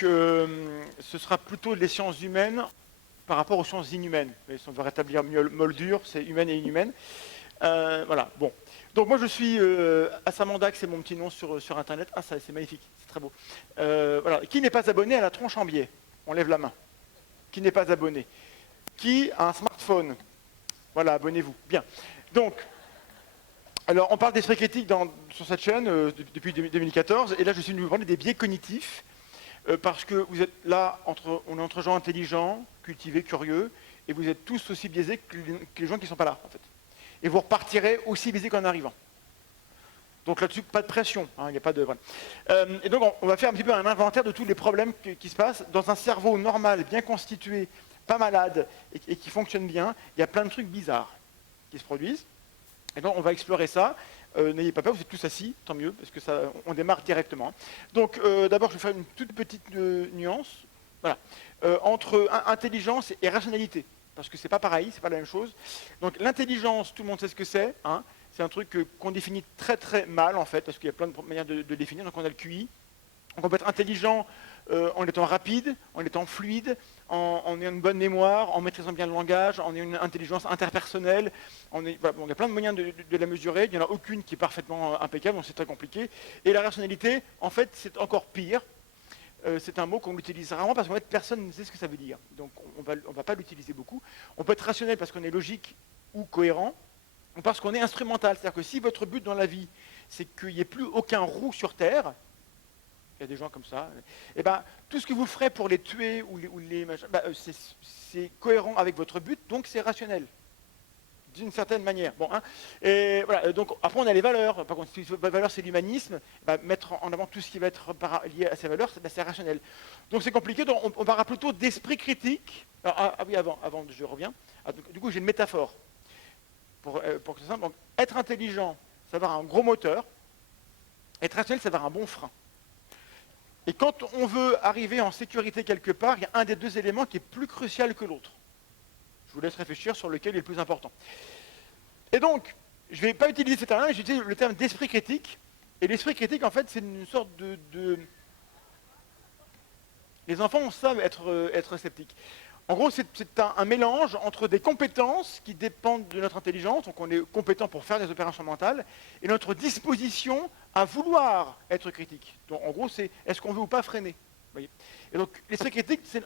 ce sera plutôt les sciences humaines par rapport aux sciences inhumaines. Et si on veut rétablir mieux Moldur, c'est humaine et inhumaine. Voilà, bon. Donc moi je suis Assamandax, c'est mon petit nom sur Internet. Ah, ça c'est magnifique, c'est très beau. Voilà. Qui n'est pas abonné à la tronche en biais? On lève la main. Qui n'est pas abonné? Qui a un smartphone? Voilà, abonnez-vous. Bien. Donc, alors on parle d'esprit critique sur cette chaîne depuis 2014, et là je suis venu vous parler des biais cognitifs, parce que vous êtes là, on est entre gens intelligents, cultivés, curieux, et vous êtes tous aussi biaisés que les gens qui ne sont pas là, en fait. Et vous repartirez aussi biaisés qu'en arrivant. Donc là-dessus, pas de pression, il n'y a pas de... Voilà. Et donc on va faire un petit peu un inventaire de tous les problèmes qui se passent. Dans un cerveau normal, bien constitué, pas malade, et qui fonctionne bien, il y a plein de trucs bizarres qui se produisent. Et donc on va explorer ça. N'ayez pas peur, vous êtes tous assis, tant mieux, parce que ça, on démarre directement. Donc d'abord, je vais faire une toute petite nuance, voilà, entre intelligence et rationalité, parce que c'est pas pareil, c'est pas la même chose. Donc l'intelligence, tout le monde sait ce que c'est, hein, c'est un truc qu'on définit très très mal en fait, parce qu'il y a plein de manières de définir. Donc on a le QI, donc on peut être intelligent en étant rapide, en étant fluide, en ayant une bonne mémoire, en maîtrisant bien le langage, en ayant une intelligence interpersonnelle. Voilà, bon, il y a plein de moyens de la mesurer, il n'y en a aucune qui est parfaitement impeccable, donc c'est très compliqué. Et la rationalité, en fait, c'est encore pire. C'est un mot qu'on utilise rarement parce qu'en fait, personne ne sait ce que ça veut dire. Donc on va pas l'utiliser beaucoup. On peut être rationnel parce qu'on est logique ou cohérent, ou parce qu'on est instrumental. C'est-à-dire que si votre but dans la vie, c'est qu'il n'y ait plus aucun roux sur Terre, il y a des gens comme ça, et ben, tout ce que vous ferez pour les tuer ou les machins, c'est cohérent avec votre but, donc c'est rationnel, d'une certaine manière. Bon, hein, et voilà, donc après on a les valeurs. Par contre, si votre valeur c'est l'humanisme, mettre en avant tout ce qui va être lié à ces valeurs, c'est rationnel. Donc c'est compliqué, donc on parlera plutôt d'esprit critique. Alors, oui, avant je reviens. Donc, du coup j'ai une métaphore pour que ce soit simple. Donc, être intelligent, c'est avoir un gros moteur. Être rationnel, c'est avoir un bon frein. Et quand on veut arriver en sécurité quelque part, il y a un des deux éléments qui est plus crucial que l'autre. Je vous laisse réfléchir sur lequel est le plus important. Et donc, je ne vais pas utiliser ce terme-là, mais j'utilise le terme d'esprit critique. Et l'esprit critique, en fait, c'est une sorte de... Les enfants savent être sceptiques. En gros, c'est un mélange entre des compétences qui dépendent de notre intelligence, donc on est compétent pour faire des opérations mentales, et notre disposition à vouloir être critique. Donc en gros, c'est est-ce qu'on veut ou pas freiner. Vous voyez. Et donc l'esprit critique, c'est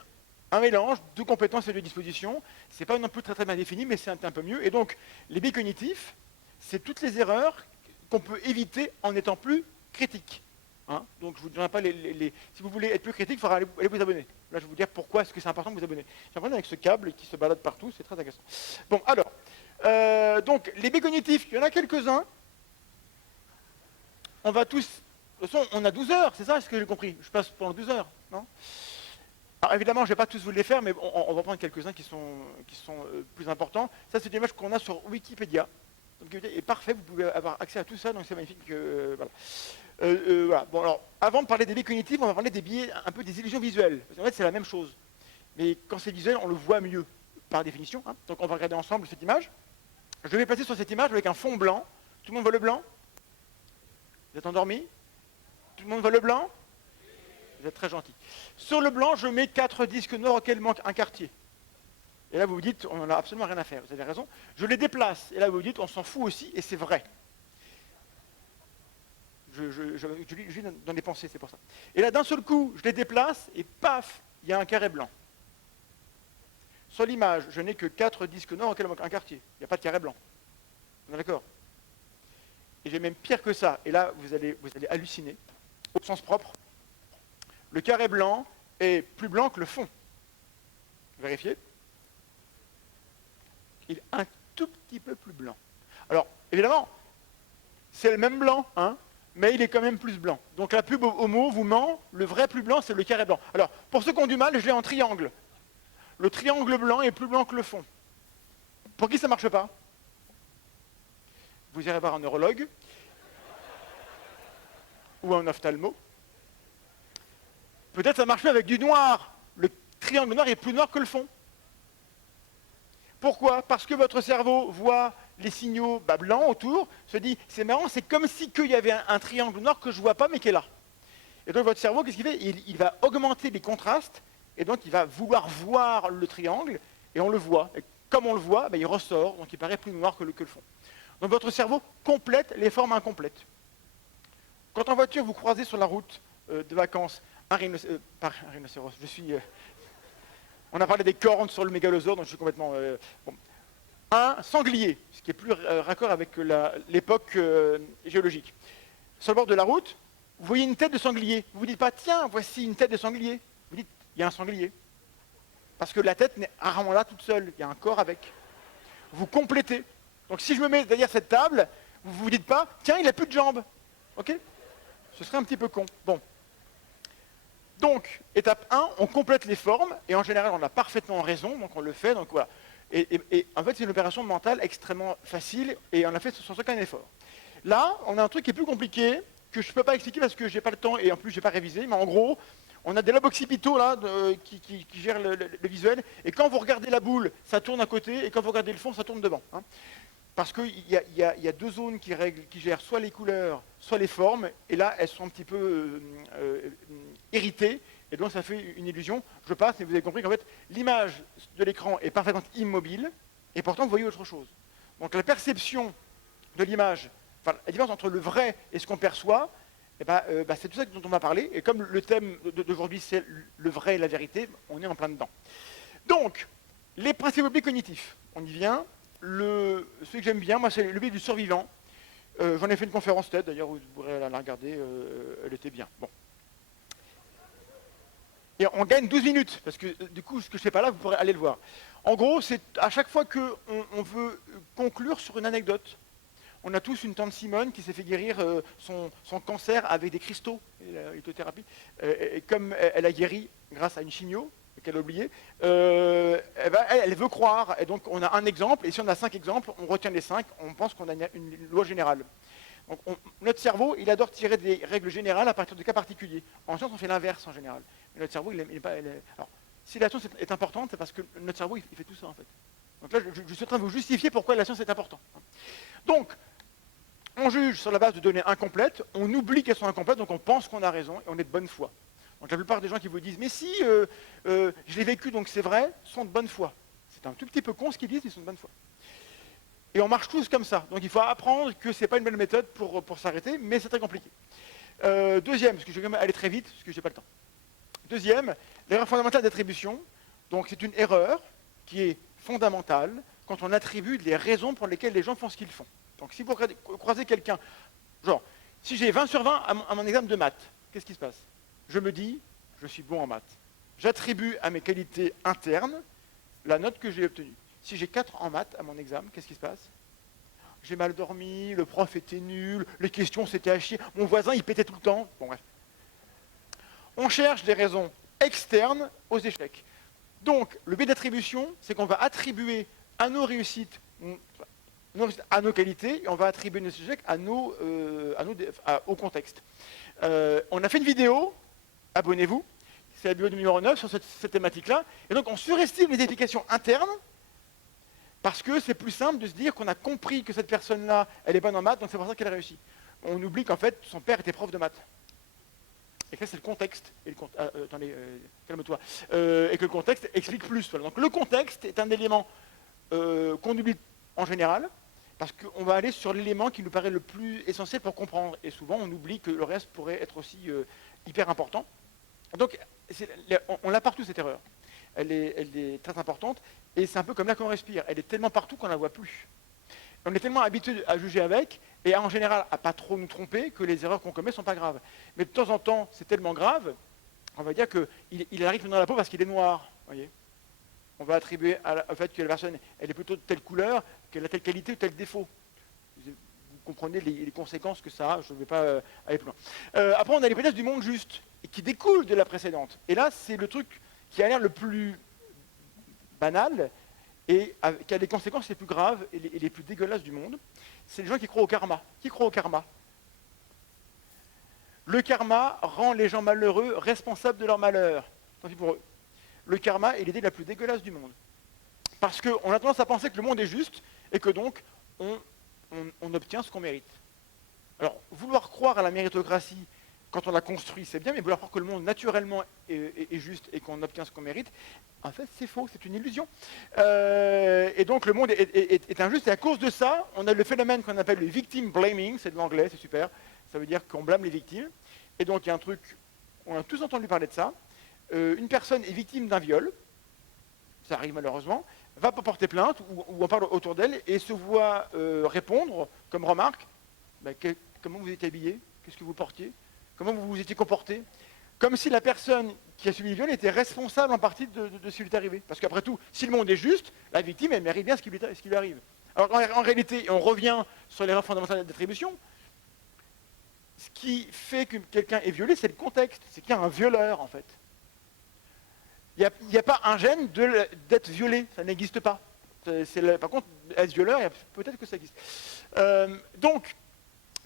un mélange de compétences et de dispositions. C'est pas non plus très très bien défini, mais c'est un peu mieux. Et donc les biais cognitifs, c'est toutes les erreurs qu'on peut éviter en étant plus critique. Hein, donc je ne vous dirai pas si vous voulez être plus critique, il faudra aller vous abonner. Là, je vais vous dire pourquoi est-ce que c'est important de vous abonner. J'ai un problème avec ce câble qui se balade partout, c'est très agaçant. Bon, alors, donc les biais cognitifs, il y en a quelques-uns. On va tous... De toute façon, on a 12 heures, c'est ça, est-ce que j'ai compris? Je passe pendant 12 heures, non? Alors évidemment, je ne vais pas tous vous les faire, mais on va prendre quelques-uns qui sont plus importants. Ça, c'est une image qu'on a sur Wikipédia. Donc, est parfait, vous pouvez avoir accès à tout ça, donc c'est magnifique. Voilà. Voilà. Bon, alors, avant de parler des biais cognitifs, on va parler des biais, un peu des illusions visuelles. Parce qu'en fait, c'est la même chose. Mais quand c'est visuel, on le voit mieux, par définition. Hein. Donc, on va regarder ensemble cette image. Je vais passer sur cette image avec un fond blanc. Tout le monde voit le blanc? Vous êtes endormis? Tout le monde voit le blanc? Vous êtes très gentil. Sur le blanc, je mets 4 disques noirs auxquels manque un quartier. Et là, vous vous dites, on n'en a absolument rien à faire. Vous avez raison. Je les déplace. Et là, vous vous dites, on s'en fout aussi, et c'est vrai. Je lis dans les pensées, c'est pour ça. Et là, d'un seul coup, je les déplace, et paf, il y a un carré blanc. Sur l'image, je n'ai que 4 disques noirs auxquels manque un quartier. Il n'y a pas de carré blanc. On est d'accord? Et j'ai même pire que ça. Et là, vous allez halluciner, au sens propre. Le carré blanc est plus blanc que le fond. Vérifiez. Il est un tout petit peu plus blanc. Alors, évidemment, c'est le même blanc, hein, mais il est quand même plus blanc. Donc la pub homo vous ment, le vrai plus blanc, c'est le carré blanc. Alors, pour ceux qui ont du mal, je l'ai en triangle. Le triangle blanc est plus blanc que le fond. Pour qui ça ne marche pas? Vous irez voir un neurologue ou un ophtalmo. Peut-être ça marche avec du noir. Le triangle noir est plus noir que le fond. Pourquoi? Parce que votre cerveau voit les signaux blancs autour, se dit, c'est marrant, c'est comme si qu'il y avait un triangle noir que je ne vois pas, mais qui est là. Et donc votre cerveau, qu'est-ce qu'il fait? Il va augmenter les contrastes, et donc il va vouloir voir le triangle, et on le voit. Et comme on le voit, il ressort, donc il paraît plus noir que le fond. Donc votre cerveau complète les formes incomplètes. Quand en voiture, vous croisez sur la route de vacances un rhinocéros, on a parlé des cornes sur le mégalosaure, donc je suis complètement... bon. Un sanglier, ce qui est plus raccord avec l'époque géologique. Sur le bord de la route, vous voyez une tête de sanglier. Vous ne vous dites pas, tiens, voici une tête de sanglier. Vous dites, il y a un sanglier. Parce que la tête n'est rarement là toute seule, il y a un corps avec. Vous complétez. Donc si je me mets derrière cette table, vous ne vous dites pas, tiens, il n'a plus de jambes. Ok? Ce serait un petit peu con. Bon. Donc, étape 1, on complète les formes, et en général, on a parfaitement raison, donc on le fait, donc voilà. Et en fait, c'est une opération mentale extrêmement facile, et on l'a fait sans aucun effort. Là, on a un truc qui est plus compliqué, que je ne peux pas expliquer parce que je n'ai pas le temps, et en plus, je n'ai pas révisé, mais en gros, on a des lobes occipitaux là, qui gèrent le visuel, et quand vous regardez la boule, ça tourne à côté, et quand vous regardez le fond, ça tourne devant. Hein. Parce qu'il y a deux zones qui gèrent soit les couleurs, soit les formes, et là, elles sont un petit peu irritées, et donc ça fait une illusion. Je passe, et vous avez compris qu'en fait, l'image de l'écran est parfaitement immobile, et pourtant, vous voyez autre chose. Donc la perception de l'image, enfin, la différence entre le vrai et ce qu'on perçoit, c'est tout ça dont on va parler, et comme le thème d'aujourd'hui, c'est le vrai et la vérité, on est en plein dedans. Donc, les principes biais cognitifs, on y vient. Celui que j'aime bien, moi, c'est le biais du survivant. J'en ai fait une conférence TED, d'ailleurs, vous pourrez la regarder, elle était bien. Bon. Et on gagne 12 minutes, parce que du coup, ce que je ne fais pas là, vous pourrez aller le voir. En gros, c'est à chaque fois qu'on veut conclure sur une anecdote, on a tous une tante Simone qui s'est fait guérir son cancer avec des cristaux, la lithothérapie, et comme elle a guéri grâce à une chimio, qu'elle a oublié, elle veut croire, et donc on a un exemple, et si on a 5 exemples, on retient les 5, on pense qu'on a une loi générale. Donc notre cerveau, il adore tirer des règles générales à partir de cas particuliers. En science, on fait l'inverse en général. Mais notre cerveau, il n'est pas... Alors, si la science est importante, c'est parce que notre cerveau, il fait tout ça, en fait. Donc là, je suis en train de vous justifier pourquoi la science est importante. Donc, on juge sur la base de données incomplètes, on oublie qu'elles sont incomplètes, donc on pense qu'on a raison, et on est de bonne foi. Donc la plupart des gens qui vous disent « mais si, je l'ai vécu, donc c'est vrai », sont de bonne foi. C'est un tout petit peu con ce qu'ils disent, mais ils sont de bonne foi. Et on marche tous comme ça. Donc il faut apprendre que ce n'est pas une bonne méthode pour s'arrêter, mais c'est très compliqué. Deuxième, parce que je vais quand même aller très vite, parce que je n'ai pas le temps. Deuxième, l'erreur fondamentale d'attribution. Donc c'est une erreur qui est fondamentale quand on attribue les raisons pour lesquelles les gens font ce qu'ils font. Donc si vous croisez quelqu'un, genre, si j'ai 20 sur 20 à mon examen de maths, qu'est-ce qui se passe? Je me dis, je suis bon en maths. J'attribue à mes qualités internes la note que j'ai obtenue. Si j'ai 4 en maths à mon examen, qu'est-ce qui se passe? J'ai mal dormi, le prof était nul, les questions c'était à chier, mon voisin il pétait tout le temps. Bon bref. On cherche des raisons externes aux échecs. Donc, le biais d'attribution, c'est qu'on va attribuer à nos réussites, à nos qualités, et on va attribuer nos échecs au contexte. On a fait une vidéo, abonnez-vous, c'est la vidéo numéro 9 sur cette thématique-là, et donc on surestime les efficaces internes, parce que c'est plus simple de se dire qu'on a compris que cette personne-là, elle est bonne en maths, donc c'est pour ça qu'elle a réussi. On oublie qu'en fait, son père était prof de maths. Et que c'est le contexte, attendez, calme-toi, et que le contexte explique plus. Voilà. Donc le contexte est un élément qu'on oublie en général, parce qu'on va aller sur l'élément qui nous paraît le plus essentiel pour comprendre. Et souvent, on oublie que le reste pourrait être aussi hyper important. Donc, on l'a partout, cette erreur. Elle est très importante, et c'est un peu comme l'air qu'on respire. Elle est tellement partout qu'on ne la voit plus. On est tellement habitué à juger avec, et en général à pas trop nous tromper, que les erreurs qu'on commet ne sont pas graves. Mais de temps en temps, c'est tellement grave, on va dire qu'il arrive dans la peau parce qu'il est noir. Voyez, on va attribuer au fait que la personne elle est plutôt de telle couleur, qu'elle a telle qualité ou tel défaut. Vous comprenez les conséquences que ça a, je ne vais pas aller plus loin. Après, on a l'hypothèse du monde juste, et qui découle de la précédente. Et là, c'est le truc qui a l'air le plus banal, et qui a les conséquences les plus graves et les plus dégueulasses du monde. C'est les gens qui croient au karma. Qui croient au karma? Le karma rend les gens malheureux responsables de leur malheur. Tant pis pour eux. Le karma est l'idée la plus dégueulasse du monde. Parce qu'on a tendance à penser que le monde est juste, et que donc, on obtient ce qu'on mérite. Alors, vouloir croire à la méritocratie, quand on la construit, c'est bien, mais vouloir croire que le monde naturellement est juste et qu'on obtient ce qu'on mérite, en fait, c'est faux, c'est une illusion. Et donc, le monde est injuste, et à cause de ça, on a le phénomène qu'on appelle le victim blaming, c'est de l'anglais, c'est super, ça veut dire qu'on blâme les victimes. Et donc, il y a un truc, on a tous entendu parler de ça, une personne est victime d'un viol, ça arrive malheureusement, va porter plainte, ou on parle autour d'elle, et se voit répondre, comme remarque, bah, comment vous étiez habillé, qu'est-ce que vous portiez, comment vous vous étiez comporté, comme si la personne qui a subi le viol était responsable en partie de ce qui lui est arrivé. Parce qu'après tout, si le monde est juste, la victime, elle mérite bien ce qui lui arrive. Alors en réalité, on revient sur l'erreur fondamentale d'attribution, ce qui fait que quelqu'un est violé, c'est le contexte, c'est qu'il y a un violeur en fait. Il n'y a pas un gène d'être violé, ça n'existe pas. Par contre, être violeur, peut-être que ça existe. Donc,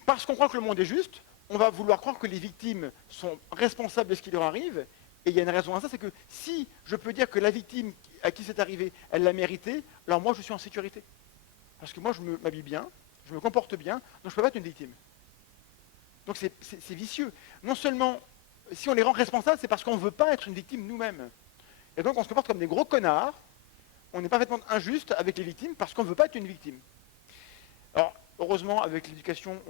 parce qu'on croit que le monde est juste, on va vouloir croire que les victimes sont responsables de ce qui leur arrive, et il y a une raison à ça, c'est que si je peux dire que la victime à qui c'est arrivé, elle l'a mérité, alors moi je suis en sécurité. Parce que moi je m'habille bien, je me comporte bien, donc je ne peux pas être une victime. Donc c'est vicieux. Non seulement, si on les rend responsables, c'est parce qu'on ne veut pas être une victime nous-mêmes. Et donc on se comporte comme des gros connards, on est parfaitement injuste avec les victimes parce qu'on ne veut pas être une victime. Alors, heureusement, avec l'éducation,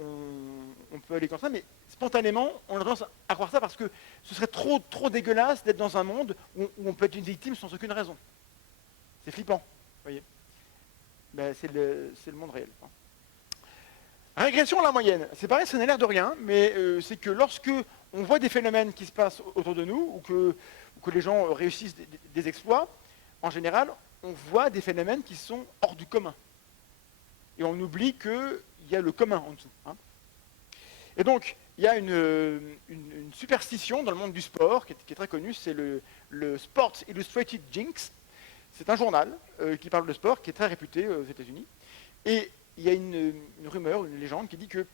on peut aller comme ça, mais spontanément, on a tendance à croire ça parce que ce serait trop dégueulasse d'être dans un monde où on peut être une victime sans aucune raison. C'est flippant, vous voyez. Ben, c'est le monde réel. Régression à la moyenne. C'est pareil, ça n'a l'air de rien, mais c'est que lorsque on voit des phénomènes qui se passent autour de nous, ou que les gens réussissent des exploits, en général, on voit des phénomènes qui sont hors du commun. Et on oublie qu'il y a le commun en dessous. Hein. Et donc, il y a une superstition dans le monde du sport qui est très connue, c'est le Sports Illustrated Jinx. C'est un journal qui parle de sport, qui est très réputé aux États-Unis. Et il y a une rumeur, une légende qui dit que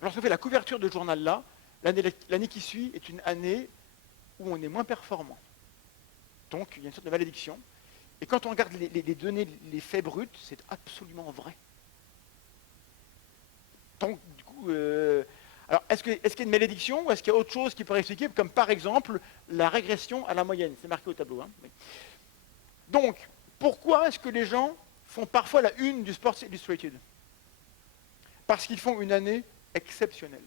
lorsqu'on fait la couverture de ce journal-là, l'année qui suit est une année où on est moins performant. Donc, il y a une sorte de malédiction. Et quand on regarde les données, les faits bruts, c'est absolument vrai. Donc, du coup, alors, est-ce qu'il y a une malédiction ou est-ce qu'il y a autre chose qui pourrait expliquer, comme par exemple la régression à la moyenne? C'est marqué au tableau. Hein. Donc, pourquoi est-ce que les gens font parfois la une du Sports Illustrated? Parce qu'ils font une année exceptionnelle.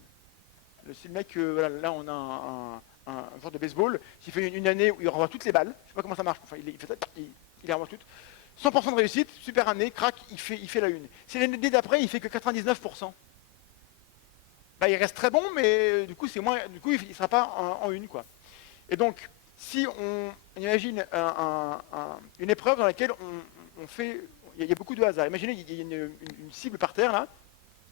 Si le mec, voilà, là on a un joueur de baseball, s'il fait une année où il renvoie toutes les balles, je ne sais pas comment ça marche, enfin, il fait ça, il les renvoie toutes, 100% de réussite, super année, crac, il fait la une. Si l'année d'après, il fait que 99%, bah, il reste très bon, mais du coup, il ne sera pas en une. Quoi. Et donc, si on imagine une épreuve dans laquelle on fait, il y a beaucoup de hasard. Imaginez, il y a une cible par terre, là,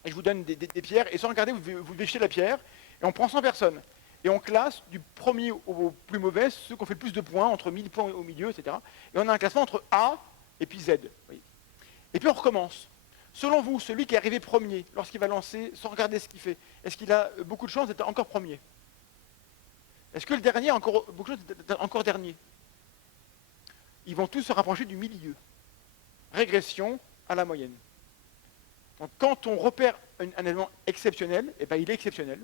et je vous donne des pierres, et sans regarder, vous déchetez la pierre, et on prend 100 personnes. Et on classe du premier au plus mauvais ceux qui ont fait le plus de points, entre 1000 points au milieu, etc. Et on a un classement entre A et puis Z. Voyez. Et puis on recommence. Selon vous, celui qui est arrivé premier, lorsqu'il va lancer, sans regarder ce qu'il fait, est-ce qu'il a beaucoup de chances d'être encore premier? Est-ce que le dernier a encore beaucoup de chances d'être encore dernier? Ils vont tous se rapprocher du milieu. Régression à la moyenne. Donc quand on repère un élément exceptionnel, eh ben, il est exceptionnel.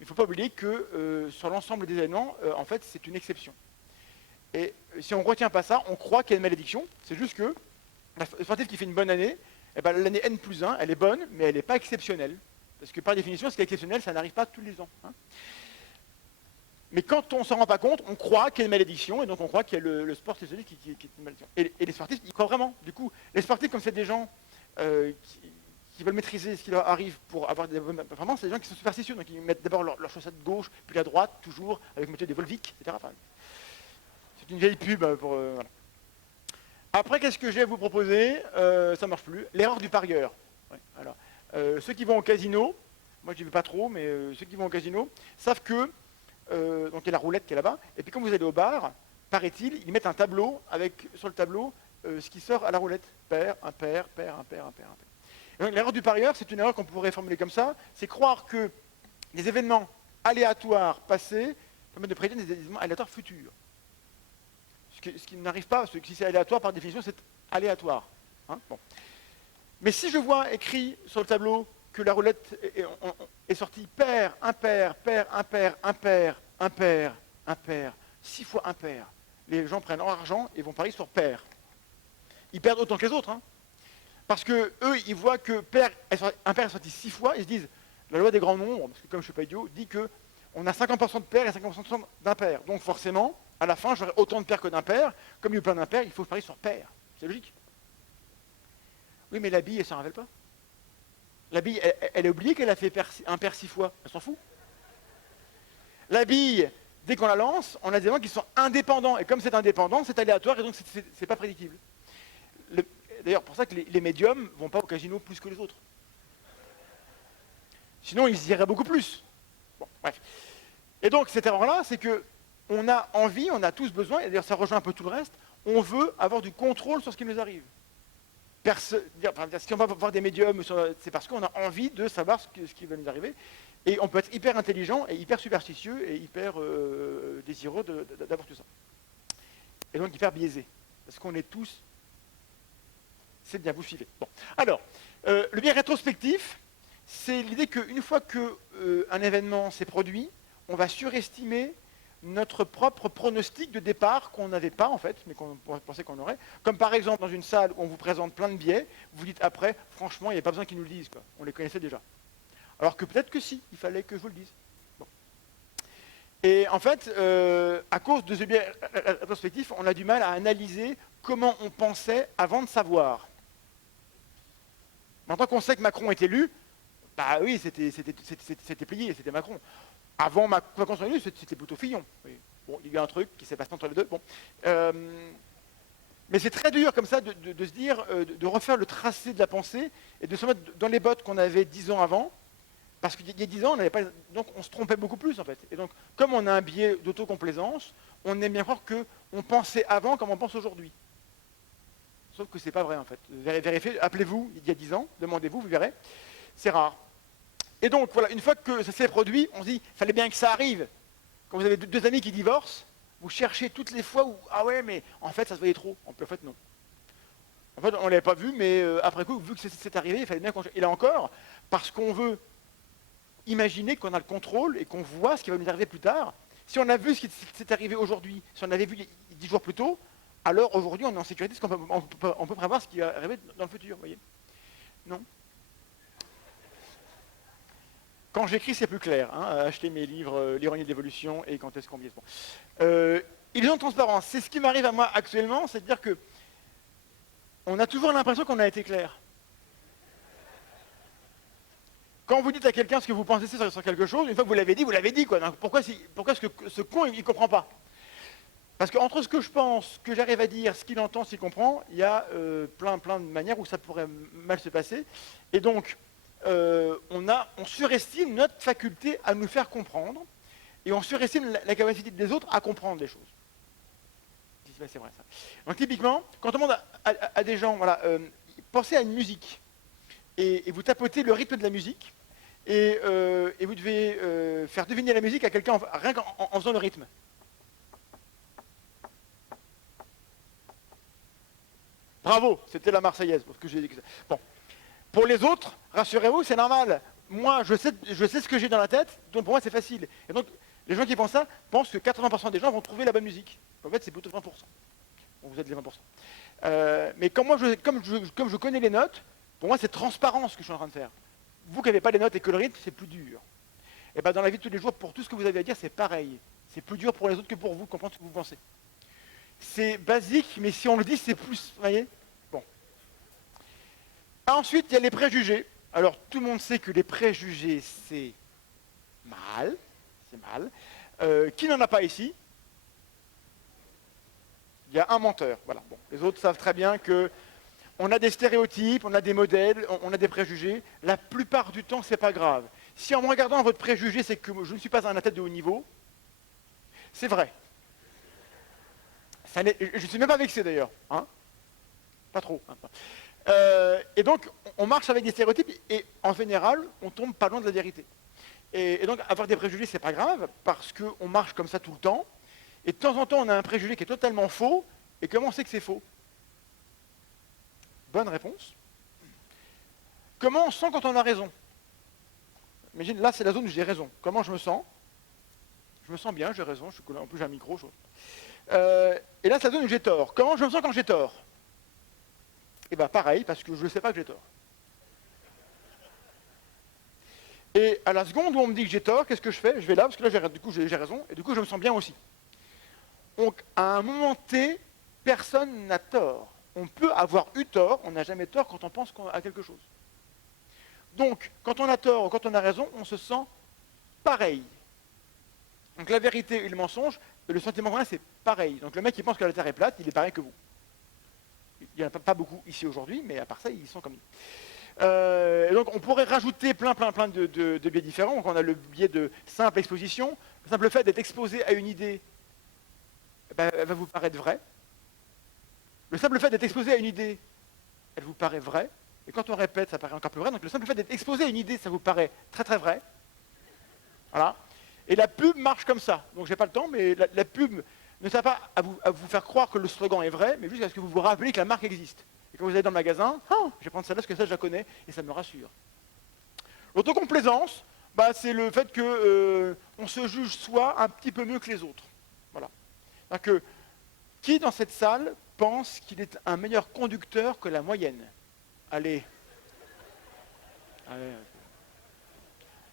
Il ne faut pas oublier que sur l'ensemble des éléments, en fait, c'est une exception. Et si on ne retient pas ça, on croit qu'il y a une malédiction. C'est juste que le sportif qui fait une bonne année, eh ben, l'année N+1, elle est bonne, mais elle n'est pas exceptionnelle. Parce que par définition, ce qui est exceptionnel, ça n'arrive pas tous les ans. Hein. Mais quand on ne s'en rend pas compte, on croit qu'il y a une malédiction, et donc on croit qu'il y a le sport qui est une malédiction. Et les sportifs, ils croient vraiment. Du coup, les sportifs, comme c'est des gens qui veulent maîtriser ce qui leur arrive pour avoir des bonnes performances, c'est des gens qui sont superstitieux, donc ils mettent d'abord leur chaussette gauche, puis la droite, toujours, avec moitié des Volvic, etc. Enfin, c'est une vieille pub pour... voilà. Après, qu'est-ce que j'ai à vous proposer? Ça ne marche plus. L'erreur du parieur. Ouais, alors, ceux qui vont au casino, moi je n'y vais pas trop, mais ceux qui vont au casino savent que, donc il y a la roulette qui est là-bas, et puis quand vous allez au bar, paraît-il, ils mettent un tableau avec, sur le tableau, ce qui sort à la roulette. Pair, impair, pair, impair, impair, impair. L'erreur du parieur, c'est une erreur qu'on pourrait formuler comme ça, c'est croire que les événements aléatoires passés permettent de prédire des événements aléatoires futurs. Ce qui n'arrive pas, parce que si c'est aléatoire, par définition, c'est aléatoire. Hein, bon. Mais si je vois écrit sur le tableau que la roulette est sortie pair, impair, pair, impair, impair, impair, impair, 6 fois impair, les gens prennent leur argent et vont parier sur pair. Ils perdent autant que les autres, hein. Parce que eux, ils voient que impair est sorti 6 fois, ils se disent, la loi des grands nombres, parce que comme je ne suis pas idiot, dit qu'on a 50% de pair et 50% d'impair. Donc forcément, à la fin, j'aurai autant de paires que d'impair. Comme il y a plein d'impairs, il faut parier sur pair. C'est logique. Oui, mais la bille, elle ne s'en rappelle pas. La bille, elle a oublié qu'elle a fait impair 6 fois. Elle s'en fout. La bille, dès qu'on la lance, on a des éléments qui sont indépendants. Et comme c'est indépendant, c'est aléatoire et donc c'est pas prédictible. D'ailleurs, pour ça que les médiums ne vont pas au casino plus que les autres. Sinon, ils y iraient beaucoup plus. Bon, bref. Et donc, cette erreur-là, c'est que on a envie, on a tous besoin, et d'ailleurs ça rejoint un peu tout le reste, on veut avoir du contrôle sur ce qui nous arrive. Si on va voir des médiums, c'est parce qu'on a envie de savoir ce qui va nous arriver. Et on peut être hyper intelligent et hyper superstitieux et hyper désireux d'avoir tout ça. Et donc hyper biaisé. Parce qu'on est tous... C'est bien, vous suivez. Bon. Alors, le biais rétrospectif, c'est l'idée qu'une fois qu'un événement s'est produit, on va surestimer notre propre pronostic de départ qu'on n'avait pas en fait, mais qu'on pensait qu'on aurait. Comme par exemple dans une salle où on vous présente plein de biais, vous dites après, franchement, il n'y a pas besoin qu'ils nous le disent, quoi. On les connaissait déjà. Alors que peut-être que si, il fallait que je vous le dise. Bon. Et en fait, à cause de ce biais rétrospectif, on a du mal à analyser comment on pensait avant de savoir. Maintenant qu'on sait que Macron est élu, bah oui, c'était plié, c'était Macron. Avant Macron soit élu, c'était plutôt Fillon. Oui. Bon, il y a eu un truc qui s'est passé entre les deux. Bon. Mais c'est très dur comme ça de se dire, de refaire le tracé de la pensée et de se mettre dans les bottes qu'on avait 10 ans avant, parce qu'il y a 10 ans, on n'avait pas, donc on se trompait beaucoup plus en fait. Et donc, comme on a un biais d'autocomplaisance, on aime bien croire qu'on pensait avant comme on pense aujourd'hui. Sauf que c'est pas vrai en fait. Vérifiez, appelez-vous il y a 10 ans, demandez-vous, vous verrez. C'est rare. Et donc voilà, une fois que ça s'est produit, on se dit, il fallait bien que ça arrive. Quand vous avez deux amis qui divorcent, vous cherchez toutes les fois où, ah ouais, mais en fait ça se voyait trop. En fait non. En fait on ne l'avait pas vu, mais après coup, vu que c'est arrivé, il fallait bien qu'on... Et là encore, parce qu'on veut imaginer qu'on a le contrôle et qu'on voit ce qui va nous arriver plus tard. Si on a vu ce qui s'est arrivé aujourd'hui, si on avait vu 10 jours plus tôt, alors aujourd'hui on est en sécurité, parce qu'on peut prévoir ce qui va arriver dans le futur, vous voyez. Non. Quand j'écris, c'est plus clair. Hein, acheter mes livres, L'ironie de l'évolution et Quand est-ce qu'on biaise. Bon. Illusion de transparence, c'est ce qui m'arrive à moi actuellement, c'est de dire que on a toujours l'impression qu'on a été clair. Quand vous dites à quelqu'un ce que vous pensez sur quelque chose, une fois que vous l'avez dit, quoi. Donc pourquoi est-ce que ce con, il ne comprend pas? Parce qu'entre ce que je pense, ce que j'arrive à dire, ce qu'il entend, ce qu'il comprend, il y a plein de manières où ça pourrait mal se passer. Et donc, on surestime notre faculté à nous faire comprendre, et on surestime la capacité des autres à comprendre les choses. C'est vrai ça. Donc typiquement, quand on demande à des gens, voilà, pensez à une musique, et vous tapotez le rythme de la musique, et vous devez faire deviner la musique à quelqu'un rien qu'en faisant le rythme. Bravo, c'était la Marseillaise, parce que j'ai dit que ça. Bon. Pour les autres, rassurez-vous, c'est normal. Moi, je sais ce que j'ai dans la tête, donc pour moi, c'est facile. Et donc, les gens qui pensent ça pensent que 80% des gens vont trouver la bonne musique. En fait, c'est plutôt 20%. Bon, vous êtes les 20%. Mais comme je connais les notes, pour moi, c'est transparent ce que je suis en train de faire. Vous qui n'avez pas les notes et que le rythme, c'est plus dur. Et bien, dans la vie de tous les jours, pour tout ce que vous avez à dire, c'est pareil. C'est plus dur pour les autres que pour vous de comprendre ce que vous pensez. C'est basique, mais si on le dit, c'est plus... Vous voyez ? Bon. Ensuite, il y a les préjugés. Alors, tout le monde sait que les préjugés, c'est mal. C'est mal. Qui n'en a pas ici? Il y a un menteur. Voilà. Bon. Les autres savent très bien que on a des stéréotypes, on a des modèles, on a des préjugés. La plupart du temps, c'est pas grave. Si en me regardant votre préjugé, c'est que je ne suis pas un athlète de haut niveau, c'est vrai. Je ne suis même pas vexé d'ailleurs. Hein, pas trop. Hein. Et donc, on marche avec des stéréotypes et en général, on tombe pas loin de la vérité. Et donc, avoir des préjugés, c'est pas grave parce qu'on marche comme ça tout le temps. Et de temps en temps, on a un préjugé qui est totalement faux. Et comment on sait que c'est faux? Bonne réponse. Comment on sent quand on a raison? Imagine, là, c'est la zone où j'ai raison. Comment je me sens? Je me sens bien, j'ai raison. En plus, j'ai un micro. Et là, c'est la zone où j'ai tort. Comment je me sens quand j'ai tort? Eh bien, pareil, parce que je ne sais pas que j'ai tort. Et à la seconde où on me dit que j'ai tort, qu'est-ce que je fais? Je vais là, parce que là, du coup, j'ai raison, et du coup, je me sens bien aussi. Donc, à un moment T, personne n'a tort. On peut avoir eu tort, on n'a jamais tort quand on pense à quelque chose. Donc, quand on a tort ou quand on a raison, on se sent pareil. Donc, la vérité et le mensonge, le sentiment commun, c'est pareil. Donc, le mec qui pense que la Terre est plate, il est pareil que vous. Il n'y en a pas beaucoup ici aujourd'hui, mais à part ça, ils sont comme nous. Et donc, on pourrait rajouter plein de biais différents. Donc, on a le biais de simple exposition. Le simple fait d'être exposé à une idée, elle va vous paraître vraie. Le simple fait d'être exposé à une idée, elle vous paraît vraie. Et quand on répète, ça paraît encore plus vrai. Donc, le simple fait d'être exposé à une idée, ça vous paraît très vrai. Voilà. Et la pub marche comme ça. Donc, j'ai pas le temps, mais la pub ne sert pas à vous faire croire que le slogan est vrai, mais juste à ce que vous vous rappelez que la marque existe. Et quand vous allez dans le magasin, je vais prendre celle-là parce que ça, je la connais, et ça me rassure. L'autocomplaisance, c'est le fait qu'on se juge soi un petit peu mieux que les autres. Voilà. Que, qui dans cette salle pense qu'il est un meilleur conducteur que la moyenne? Allez.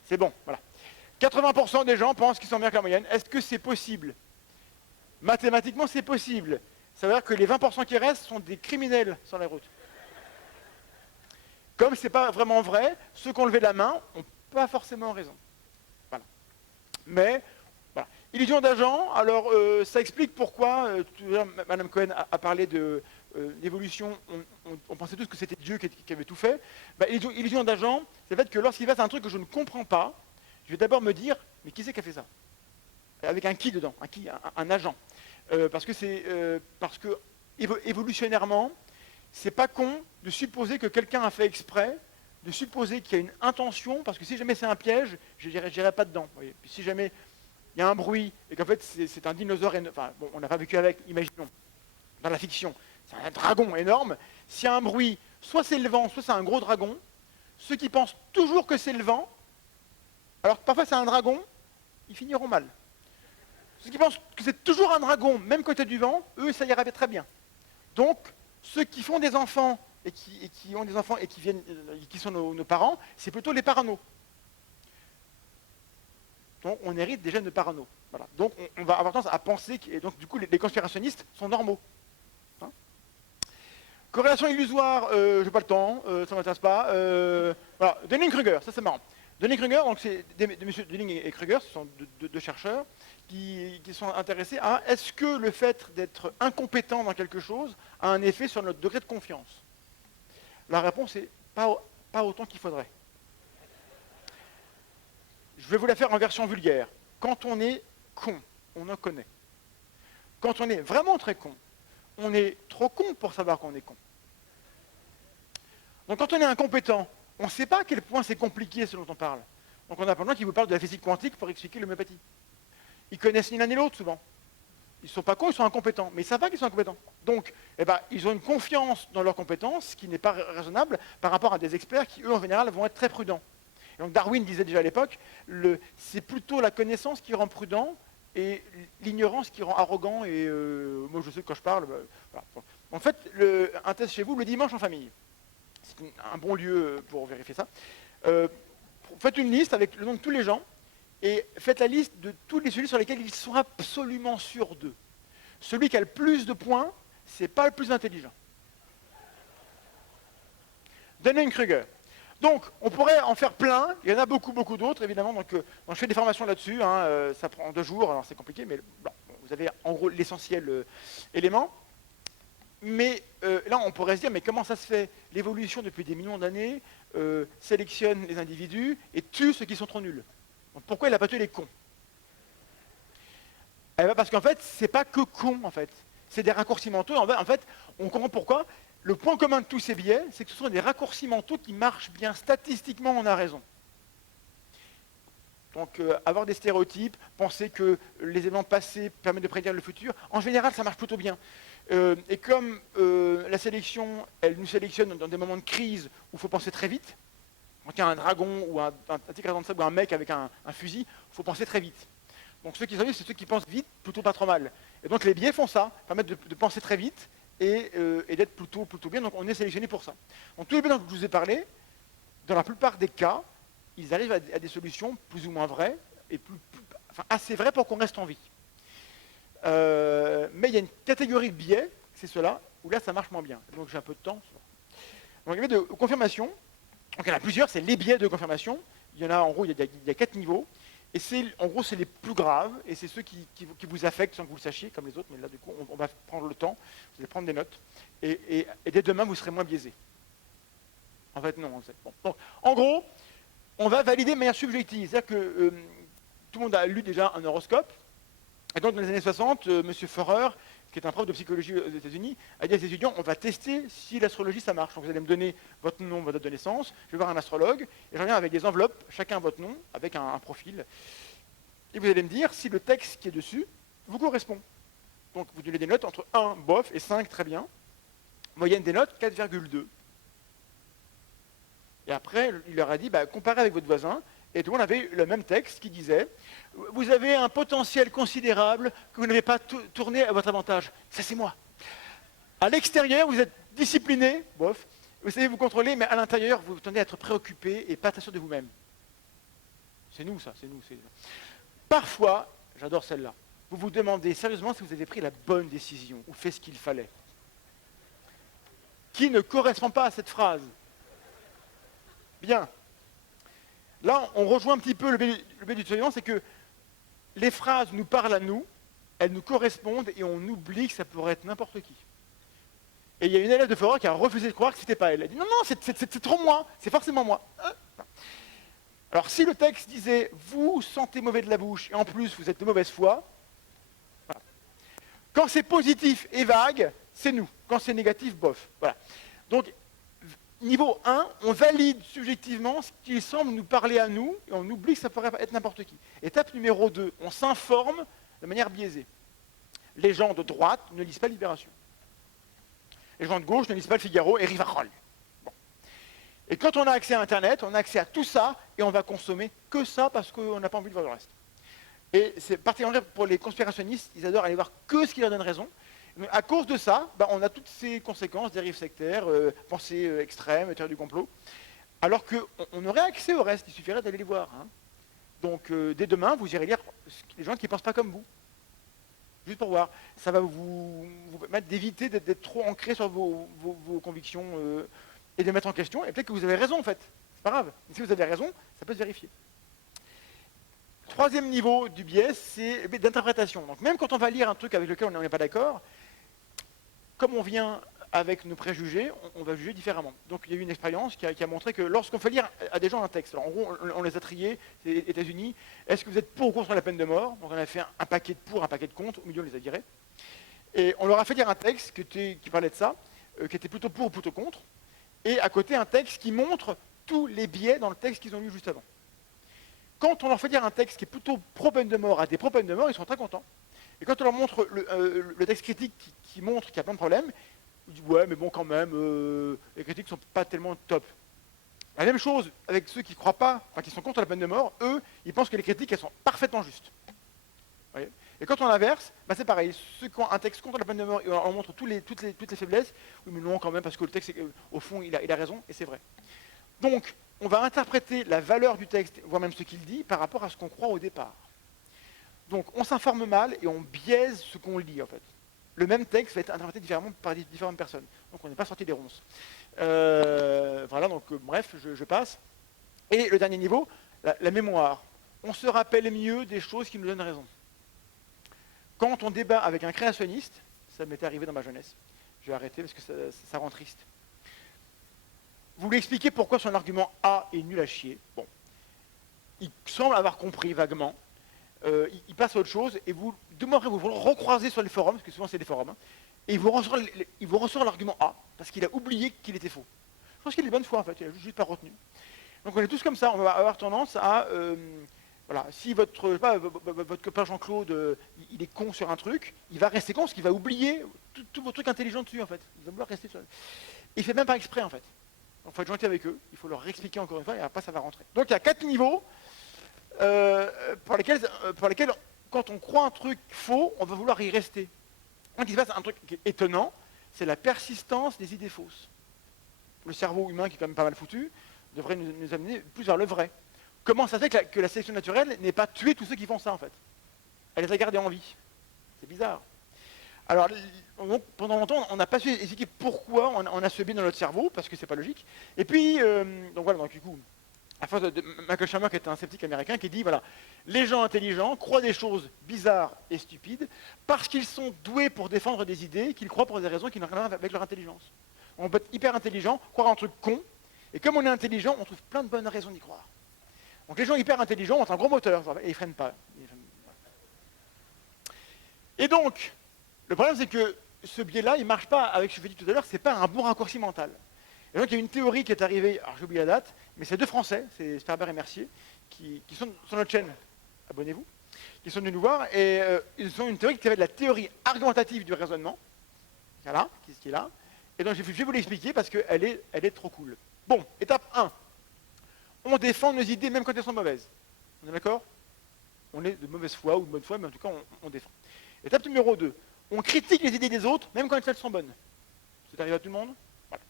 C'est bon, voilà. 80% des gens pensent qu'ils sont meilleurs que la moyenne. Est-ce que c'est possible? Mathématiquement, c'est possible. Ça veut dire que les 20% qui restent sont des criminels sur la route. Comme ce n'est pas vraiment vrai, ceux qui ont levé la main n'ont pas forcément raison. Voilà. Mais, voilà. Illusion d'agent, alors ça explique pourquoi, Mme Cohen a parlé de l'évolution, on pensait tous que c'était Dieu qui avait tout fait. Illusion d'agent, c'est le fait que lorsqu'il passe un truc que je ne comprends pas, je vais d'abord me dire, mais qui c'est qui a fait ça? Avec un qui dedans, un agent. Parce que évolutionnairement, c'est pas con de supposer que quelqu'un a fait exprès, de supposer qu'il y a une intention, parce que si jamais c'est un piège, je n'irai pas dedans. Puis si jamais il y a un bruit, et qu'en fait c'est un dinosaure, enfin bon, on n'a pas vécu avec, imaginons, dans la fiction, c'est un dragon énorme, s'il y a un bruit, soit c'est le vent, soit c'est un gros dragon, ceux qui pensent toujours que c'est le vent, alors que parfois c'est un dragon, ils finiront mal. Ceux qui pensent que c'est toujours un dragon, même quand il y a du vent, eux, ça ira très bien. Donc, ceux qui font des enfants et qui ont des enfants et qui sont nos parents, c'est plutôt les paranos. Donc, on hérite des gènes de parano. Voilà. Donc, on va avoir tendance à penser que, donc, du coup, les conspirationnistes sont normaux. Hein? Corrélation illusoire, je n'ai pas le temps, ça ne m'intéresse pas. Voilà. Dunning-Kruger, ça c'est marrant. Dunning-Kruger, donc c'est M. Dunning et Kruger, ce sont deux chercheurs qui sont intéressés à est-ce que le fait d'être incompétent dans quelque chose a un effet sur notre degré de confiance? La réponse est pas autant qu'il faudrait. Je vais vous la faire en version vulgaire. Quand on est con, on en connaît. Quand on est vraiment très con, on est trop con pour savoir qu'on est con. Donc quand on est incompétent, on ne sait pas à quel point c'est compliqué ce dont on parle. Donc on a plein de gens qui vous parlent de la physique quantique pour expliquer l'homéopathie. Ils connaissent ni l'un ni l'autre souvent. Ils ne sont pas cons, ils sont incompétents, mais ils ne savent pas qu'ils sont incompétents. Donc, ils ont une confiance dans leurs compétences qui n'est pas raisonnable par rapport à des experts qui, eux, en général, vont être très prudents. Et donc Darwin disait déjà à l'époque, c'est plutôt la connaissance qui rend prudent et l'ignorance qui rend arrogant. Et moi, je sais que quand je parle... voilà. En fait, un test chez vous le dimanche en famille. C'est un bon lieu pour vérifier ça. Faites une liste avec le nom de tous les gens et faites la liste de tous les sujets sur lesquels ils sont absolument sûrs d'eux. Celui qui a le plus de points, c'est pas le plus intelligent. Dunning-Kruger. Donc, on pourrait en faire plein. Il y en a beaucoup d'autres, évidemment. Donc, je fais des formations là-dessus. Ça prend 2 jours, alors c'est compliqué, mais bon, vous avez en gros l'essentiel élément. Mais là, on pourrait se dire, mais comment ça se fait? L'évolution, depuis des millions d'années, sélectionne les individus et tue ceux qui sont trop nuls. Donc, pourquoi il n'a pas tué les cons? Parce qu'en fait, c'est pas que con, en fait. C'est des raccourcis mentaux. En fait, on comprend pourquoi. Le point commun de tous ces biais, c'est que ce sont des raccourcis mentaux qui marchent bien. Statistiquement, on a raison. Donc, avoir des stéréotypes, penser que les événements passés permettent de prédire le futur, en général, ça marche plutôt bien. Et comme la sélection, elle nous sélectionne dans des moments de crise où il faut penser très vite, Quand il y a un dragon ou un tigre de sable ou un mec avec un fusil, il faut penser très vite. Donc ceux qui survivent, c'est ceux qui pensent vite, plutôt pas trop mal. Et donc les biais font ça, permettent de penser très vite et d'être plutôt bien. Donc on est sélectionné pour ça. Donc tous les biais dont je vous ai parlé, dans la plupart des cas, ils arrivent à des solutions plus ou moins vraies, et enfin, assez vraies pour qu'on reste en vie. Mais il y a une catégorie de biais, c'est cela, où là ça marche moins bien. Donc j'ai un peu de temps. Donc les biais de confirmation, donc il y en a plusieurs, c'est les biais de confirmation. Il y en a en gros, il y a 4 niveaux. Et en gros, c'est les plus graves, et c'est ceux qui vous affectent sans que vous le sachiez, comme les autres, mais là, du coup, on va prendre le temps, vous allez prendre des notes, et dès demain, vous serez moins biaisé. En fait, non, on le sait. Bon. Donc, en gros, on va valider de manière subjective. C'est-à-dire que tout le monde a lu déjà un horoscope, et donc dans les années 60, M. Forer, qui est un prof de psychologie aux États-Unis, a dit à ses étudiants, on va tester si l'astrologie ça marche. Donc vous allez me donner votre nom, votre date de naissance, je vais voir un astrologue, et je reviens avec des enveloppes, chacun votre nom, avec un profil. Et vous allez me dire si le texte qui est dessus vous correspond. Donc vous donnez des notes entre 1, bof, et 5, très bien. Moyenne des notes, 4,2. Et après, il leur a dit, comparez avec votre voisin, et tout le monde avait le même texte qui disait « Vous avez un potentiel considérable que vous n'avez pas tourné à votre avantage. » Ça, c'est moi. À l'extérieur, vous êtes discipliné, bof, vous savez vous contrôler, mais à l'intérieur, vous tendez à être préoccupé et pas très sûr de vous-même. C'est nous, ça, c'est nous. Parfois, j'adore celle-là, vous vous demandez sérieusement si vous avez pris la bonne décision ou fait ce qu'il fallait. Qui ne correspond pas à cette phrase? Bien. Là, on rejoint un petit peu le biais du survivant, c'est que les phrases nous parlent à nous, elles nous correspondent et on oublie que ça pourrait être n'importe qui. Et il y a une élève de Forer qui a refusé de croire que c'était pas elle. Elle a dit non, non, c'est trop moi, c'est forcément moi. Alors si le texte disait vous sentez mauvais de la bouche et en plus vous êtes de mauvaise foi, voilà. Quand c'est positif et vague, c'est nous. Quand c'est négatif, bof. Voilà. Donc niveau 1, on valide subjectivement ce qui semble nous parler à nous, et on oublie que ça pourrait être n'importe qui. Étape numéro 2, on s'informe de manière biaisée. Les gens de droite ne lisent pas Libération. Les gens de gauche ne lisent pas le Figaro et Rivarol. Bon. Et quand on a accès à Internet, on a accès à tout ça, et on va consommer que ça parce qu'on n'a pas envie de voir le reste. Et c'est particulièrement pour les conspirationnistes, ils adorent aller voir que ce qui leur donne raison. À cause de ça, on a toutes ces conséquences, dérives sectaires, pensées extrêmes, théorie du complot, alors qu'on aurait accès au reste, il suffirait d'aller les voir. Hein. Donc dès demain, vous irez lire les gens qui ne pensent pas comme vous. Juste pour voir. Ça va vous permettre d'éviter d'être trop ancré sur vos convictions et de les mettre en question. Et peut-être que vous avez raison en fait. C'est pas grave. Mais si vous avez raison, ça peut se vérifier. Troisième niveau du biais, c'est d'interprétation. Donc même quand on va lire un truc avec lequel on n'est pas d'accord, comme on vient avec nos préjugés, on va juger différemment. Donc il y a eu une expérience qui a montré que lorsqu'on fait lire à des gens un texte, alors en gros on les a triés, les États-Unis, est-ce que vous êtes pour ou contre la peine de mort? Donc on a fait un paquet de pour, un paquet de contre, au milieu on les a virés. Et on leur a fait lire un texte qui parlait de ça, qui était plutôt pour ou plutôt contre, et à côté un texte qui montre tous les biais dans le texte qu'ils ont lu juste avant. Quand on leur fait lire un texte qui est plutôt pro-peine de mort à des pro-peine de mort, ils sont très contents. Et quand on leur montre le texte critique qui montre qu'il y a plein de problèmes, ils disent ouais mais bon quand même, les critiques ne sont pas tellement top. La même chose avec ceux qui ne croient pas, enfin qui sont contre la peine de mort, eux, ils pensent que les critiques elles sont parfaitement justes. Voyez, et quand on inverse, c'est pareil, ceux qui ont un texte contre la peine de mort, et on leur montre toutes les faiblesses, oui mais non quand même parce que le texte, au fond, il a raison, et c'est vrai. Donc, on va interpréter la valeur du texte, voire même ce qu'il dit, par rapport à ce qu'on croit au départ. Donc, on s'informe mal et on biaise ce qu'on lit, en fait. Le même texte va être interprété différemment par différentes personnes. Donc, on n'est pas sorti des ronces. Voilà, donc, bref, je passe. Et le dernier niveau, la mémoire. On se rappelle mieux des choses qui nous donnent raison. Quand on débat avec un créationniste, ça m'était arrivé dans ma jeunesse, j'ai arrêté parce que ça rend triste. Vous lui expliquez pourquoi son argument A est nul à chier. Bon, il semble avoir compris vaguement. Il passe à autre chose et vous demanderez, vous le recroisez sur les forums, parce que souvent c'est des forums, hein, et il vous ressort l'argument A, parce qu'il a oublié qu'il était faux. Je pense qu'il est de bonne foi en fait, il n'a juste pas retenu. Donc on est tous comme ça, on va avoir tendance à... voilà, si votre copain Jean-Claude, il est con sur un truc, il va rester con parce qu'il va oublier tous vos trucs intelligents dessus en fait. Il va vouloir rester sur... Il fait même pas exprès en fait. Donc il faut être gentil avec eux, il faut leur expliquer encore une fois, et après ça va rentrer. Donc il y a 4 niveaux pour lesquels, quand on croit un truc faux, on va vouloir y rester. Donc il se passe un truc qui est étonnant, c'est la persistance des idées fausses. Le cerveau humain, qui est quand même pas mal foutu, devrait nous amener plus vers le vrai. Comment ça se fait que la sélection naturelle n'ait pas tué tous ceux qui font ça, en fait? Elle les a gardés en vie. C'est bizarre. Alors, donc, pendant longtemps, on n'a pas su expliquer pourquoi on a ce biais dans notre cerveau, parce que c'est pas logique. Et puis, donc voilà, donc du coup, à force de Michael Shermer, qui était un sceptique américain, qui dit, voilà, les gens intelligents croient des choses bizarres et stupides parce qu'ils sont doués pour défendre des idées qu'ils croient pour des raisons qui n'ont rien à voir avec leur intelligence. On peut être hyper intelligent, croire un truc con, et comme on est intelligent, on trouve plein de bonnes raisons d'y croire. Donc les gens hyper intelligents ont un gros moteur, et ils ne freinent pas. Et donc, le problème c'est que ce biais-là, il ne marche pas avec ce que je vous ai dit tout à l'heure, ce n'est pas un bon raccourci mental. Et donc il y a une théorie qui est arrivée, alors j'ai oublié la date, mais c'est 2 Français, c'est Sperber et Mercier, qui sont sur notre chaîne, abonnez-vous, qui sont venus nous voir, et ils ont une théorie qui s'appelle la théorie argumentative du raisonnement, voilà, qui est là, et donc je vais vous l'expliquer parce qu'elle est trop cool. Bon, étape 1, on défend nos idées même quand elles sont mauvaises. On est d'accord? On est de mauvaise foi ou de bonne foi, mais en tout cas on défend. Étape numéro 2, on critique les idées des autres même quand elles sont bonnes. C'est arrivé à tout le monde? Voilà.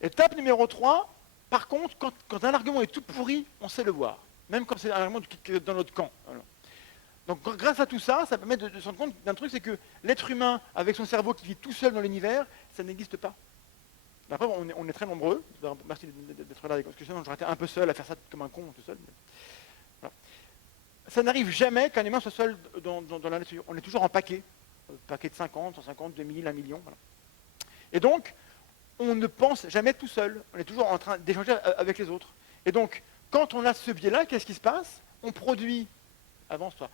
Étape numéro 3, par contre, quand un argument est tout pourri, on sait le voir. Même quand c'est un argument qui est dans notre camp. Voilà. Donc grâce à tout ça, ça permet de se rendre compte d'un truc, c'est que l'être humain, avec son cerveau qui vit tout seul dans l'univers, ça n'existe pas. Après, on est très nombreux. Merci d'être là, parce que sinon j'aurais été un peu seul à faire ça comme un con tout seul. Voilà. Ça n'arrive jamais qu'un humain soit seul dans la nature. On est toujours en paquet. Paquet de 50, 150, 2000, 1 million. Voilà. Et donc, on ne pense jamais tout seul. On est toujours en train d'échanger avec les autres. Et donc, quand on a ce biais-là, qu'est-ce qui se passe? On produit... Avance-toi.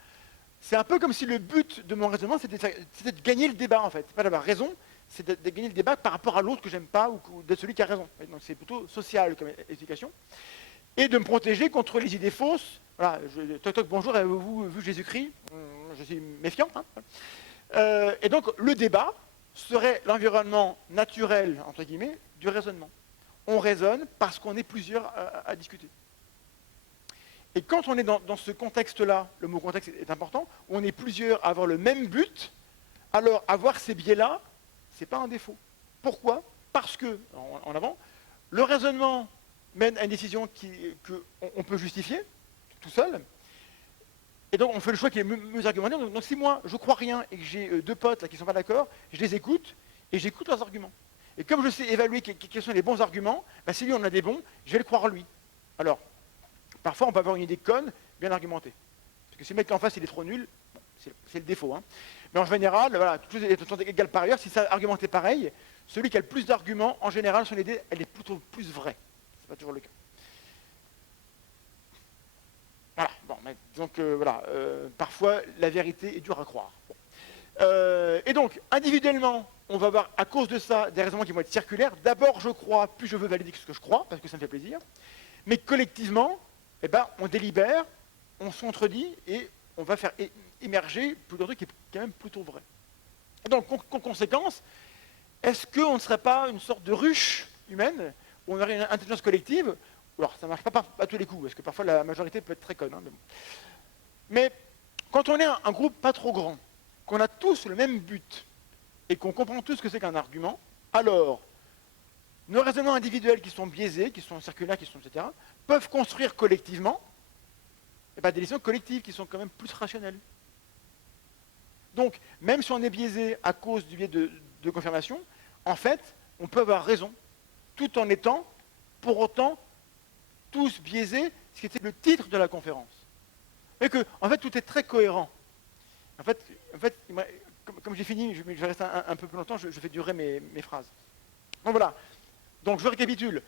C'est un peu comme si le but de mon raisonnement, c'était de gagner le débat, en fait. C'est pas d'avoir raison, c'est de gagner le débat par rapport à l'autre que j'aime pas ou d'être celui qui a raison. Donc c'est plutôt social comme explication. Et de me protéger contre les idées fausses. Voilà, toc toc, bonjour, avez-vous vu Jésus-Christ? Je suis méfiant. Hein. Et donc le débat serait l'environnement naturel, entre guillemets, du raisonnement. On raisonne parce qu'on est plusieurs à discuter. Et quand on est dans ce contexte-là, le mot contexte est important, on est plusieurs à avoir le même but, alors avoir ces biais-là, ce n'est pas un défaut. Pourquoi? Parce que, en avant, le raisonnement mène à une décision qu'on peut justifier, tout seul, et donc on fait le choix qui est mieux argumenté. Donc si moi, je crois rien et que j'ai 2 potes là, qui ne sont pas d'accord, je les écoute, et j'écoute leurs arguments. Et comme je sais évaluer quels sont les bons arguments, bah, si lui en a des bons, je vais le croire lui. Alors, parfois, on peut avoir une idée conne, bien argumentée. Parce que si le mec en face, il est trop nul, bon, c'est le défaut. Hein. Mais en général, voilà, toutes choses étant égales par ailleurs, si ça argumenté pareil, celui qui a le plus d'arguments, en général, son idée, elle est plutôt plus vraie. Ce n'est pas toujours le cas. Voilà. Bon, donc, voilà. Parfois, la vérité est dure à croire. Bon. Et donc, individuellement, on va avoir, à cause de ça, des raisonnements qui vont être circulaires. D'abord, je crois, puis je veux valider ce que je crois, parce que ça me fait plaisir. Mais collectivement, eh ben, on délibère, on s'entredit et on va faire émerger plusieurs trucs qui est quand même plutôt vrai. Et donc, en conséquence, est-ce qu'on ne serait pas une sorte de ruche humaine où on aurait une intelligence collective? Alors, ça ne marche pas à tous les coups, parce que parfois la majorité peut être très conne. Hein, mais, bon. Mais quand on est un groupe pas trop grand, qu'on a tous le même but et qu'on comprend tous ce que c'est qu'un argument, alors nos raisonnements individuels qui sont biaisés, qui sont circulaires, qui sont etc., peuvent construire collectivement des décisions collectives qui sont quand même plus rationnelles. Donc, même si on est biaisé à cause du biais de confirmation, en fait, on peut avoir raison, tout en étant, pour autant, tous biaisés, ce qui était le titre de la conférence. Et que, en fait, tout est très cohérent. En fait comme j'ai fini, je vais rester un peu plus longtemps, je fais durer mes phrases. Donc voilà. Donc je récapitule.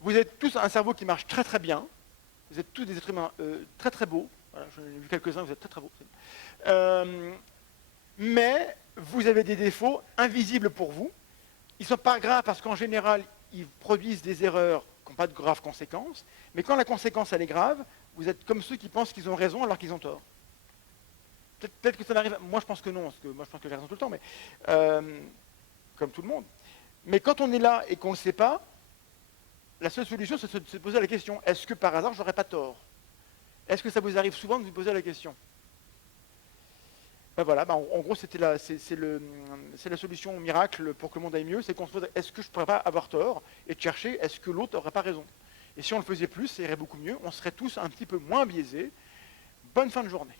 Vous êtes tous un cerveau qui marche très très bien. Vous êtes tous des êtres humains très très beaux. Voilà, j'en ai vu quelques-uns, vous êtes très très beaux. Mais vous avez des défauts invisibles pour vous. Ils ne sont pas graves parce qu'en général, ils produisent des erreurs qui n'ont pas de graves conséquences. Mais quand la conséquence elle est grave, vous êtes comme ceux qui pensent qu'ils ont raison alors qu'ils ont tort. Peut-être que ça n'arrive. Moi je pense que non, parce que moi je pense que j'ai raison tout le temps, mais comme tout le monde. Mais quand on est là et qu'on ne le sait pas, la seule solution, c'est de se poser la question, est-ce que par hasard, j'aurais pas tort? Est-ce que ça vous arrive souvent de vous poser la question? Ben voilà, ben en gros, c'est la solution miracle pour que le monde aille mieux, c'est qu'on se pose, est-ce que je pourrais pas avoir tort? Et de chercher, est-ce que l'autre n'aurait pas raison? Et si on le faisait plus, ça irait beaucoup mieux, on serait tous un petit peu moins biaisés. Bonne fin de journée.